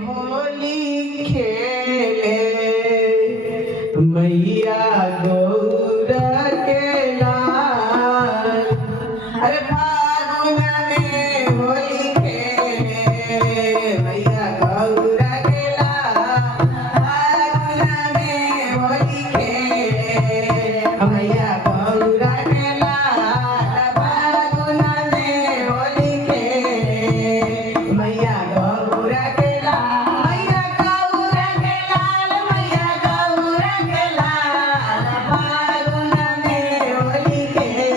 होली खेले मैया गौरा के लाल। अरे फागुन में होली खेले मैया गौरा के लाल। फागुन में होली खेले मैया गौरा के लाल। फागुन में होली खेले मैया गौरा के लाल। मैया गौरा के लाल। मैया गौरा के लाल। फागुन में होली खेले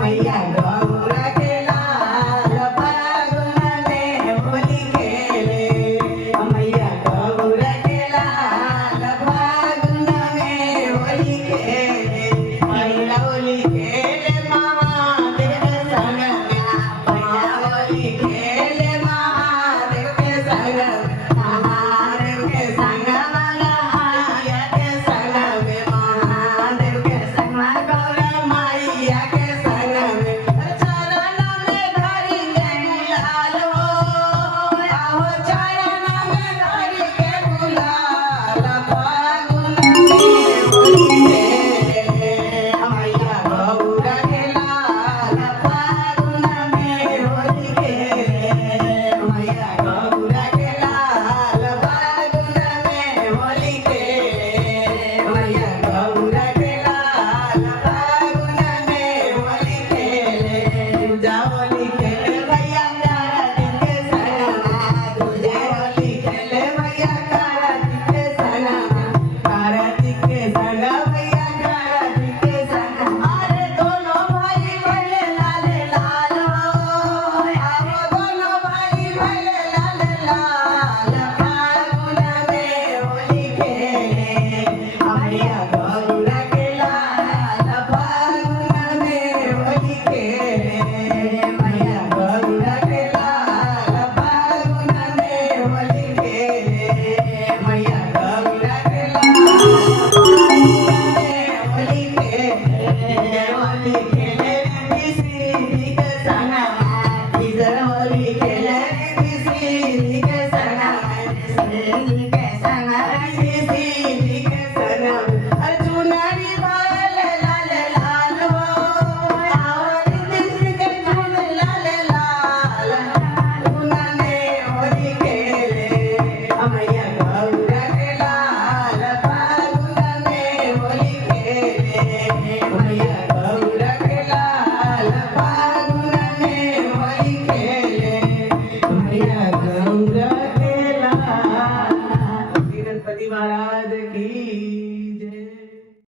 मैया गौरा के लाल। फागुन में होली खेले मैया गौरा के लाल। फागुन में होली खेले मैया होली खेले महादेव के संग में। मैया होली खेले महादेव के संग में। महादेव के संग मैया के संग में। महादेव के संग गौरा मैया के संग में। चरण में धरि के गुलाल हो आहो चरण में धरि के गुलाल। फागुन में होली खेले मैया गौरा के लाल। फागुन में होली खेले मैया गौरा के लाल। फागुन में होली खेले मैया गौरा के लाल। फागुन में होली खेले दूजा होली खेले मैया कार्तिक के संग में। दूजा होली खेले मैया कार्तिक के संग में। कार्तिक के संग मैया कार्तिक के संग। अरे दोनों भाई भले लाल लाल हो आओ दोनों भाई भले लाल लाल। फागुन में होली खेले मैया गौरा के लाल। फागुन में होली खेले मैया गौरा के लाल। फागुन में होली खेले मैया गौरा के लाल। होली खेले होली खेले किसी के संग में। इधर होली खेले किसी के संग में। के संग किसी के संग। अर्जुनरी बाल लाल लाल हो आओ किसी के झूल लाल लाल। फागुन में होली खेले मैया गौरा के लाल। फागुन में होली खेले मैया गौरा के लाल। फागुन में होली खेले मैया गौरा के लाल। गणपति महाराज की